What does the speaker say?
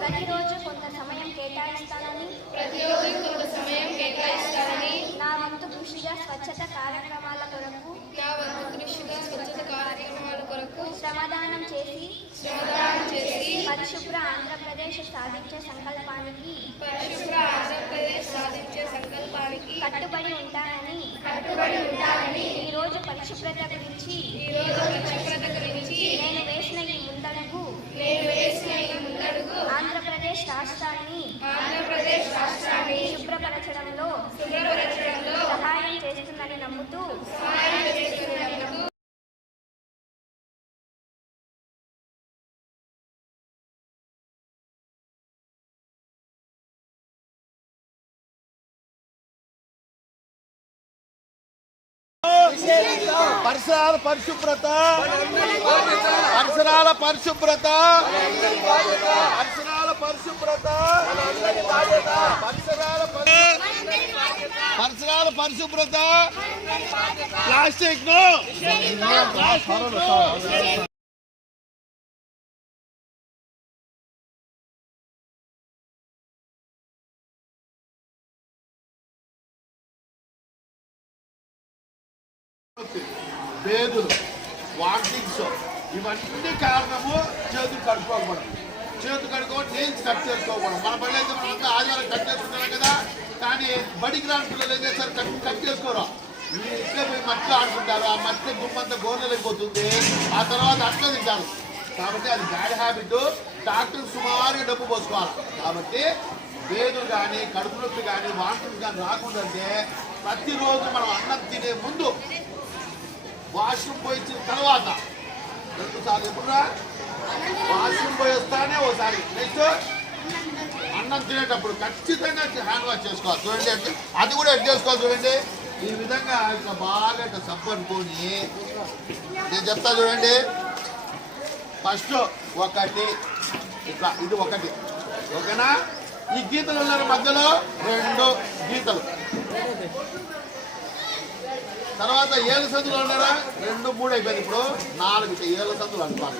ప్రతిరోజు కొంత సమయం కేటాయిస్తానని నా వంతు కృషిగా స్వచ్ఛత కార్యక్రమాల కొరకు శ్రమదానం చేసి పరిశుభ్ర ఆంధ్రప్రదేశ్ సాధించే సంకల్పానికి కట్టుబడి ఉంటానని ఈ రోజు పరిశుభ్రత గురించి నేను వేసిన ఈ ముందడుగు ఆంధ్రప్రదేశ్ రాష్ట్రాన్ని శుభ్రపరచడంలో సహాయం చేస్తుందని నమ్ముతూ పరిసరాల పరిశుభ్రత పరిసరాల పరిశుభ్రత పరిసరాల పరిశుభ్రత పరిసరాల పరిశుభ్రత ప్లాస్టిక్ ను వేదులు వాకింగ్స్ ఇవన్నీ కారణము చేతులు కడుక్కోకూడదు. చేతులు కడుక్కోవడం నెయిల్స్ కట్ చేసుకోకూడదు. మన పిల్లలు అయితే మనం ఆదివారం కట్ చేసుకుంటాం కదా, కానీ బడికి రాని పిల్లలు ఏం చేస్తారు, కట్ చేసుకోరు. ఇట్లా పోయి మట్టిలో ఆడుకుంటారు. ఆ మట్టి గుమ్మంతా గోర్లైపోతుంది. ఆ తర్వాత అట్లా తింటారు. కాబట్టి అది బ్యాడ్ హ్యాబిట్. డాక్టర్ సుమారుగా డబ్బు పోసుకోవాలి. కాబట్టి వేదులు కానీ కడుపు నొప్పి కానీ వాంతులు కానీ రాకుండా అంటే ప్రతిరోజు మనం అన్నం తినే ముందు వాష్రూమ్ పోయి ఇచ్చిన తర్వాత 2 సార్లు ఎప్పుడురా వాష్రూమ్ పోయి వస్తానే ఒకసారి నెక్స్ట్ అన్నం తినేటప్పుడు ఖచ్చితంగా హ్యాండ్ వాష్ చేసుకోవాలి. చూడండి, అంటే అది కూడా ఎడ్ చేసుకోవాలి. చూడండి, ఈ విధంగా ఇట్లా బాగా ఇట్లా సబ్బు అనుకొని నేను చెప్తా. చూడండి, ఫస్ట్ ఒకటి ఇట్లా, ఇది ఒకటి, ఓకేనా? ఈ గీతలు ఉన్నారు మధ్యలో 2 గీతలు. తర్వాత 7 సందులు ఉన్నారా, 2, 3 అయిపోయింది. ఇప్పుడు 4 7 సందులు అనుకోవాలి.